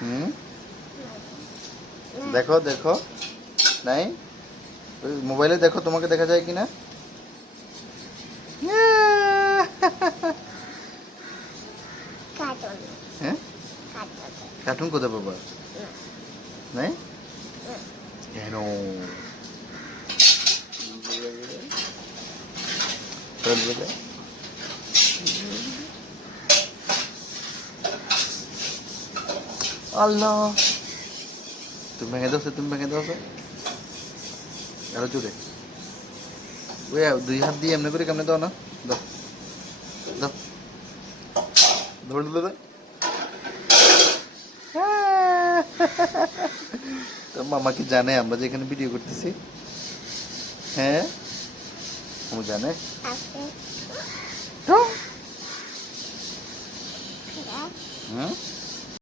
হুম, দেখো দেখো, নাই ওই মোবাইলে দেখো তোমাকে দেখা যায় কিনা। হ্যাঁ, কার্টুন কোথায় বাবা? নাই কেন? আল্লাহ, তুমি ভেঙে দাও, তুমি ভেঙে দাও আরো জোরে। ওই দুই হাত দিয়ে এমনি করে কেমনে দাও না, দাও দাও, ধরে দিলে। তো মামা কি জানে আমরা যে এখানে ভিডিও করতেছি? হ্যাঁ, ও জানে। হুম,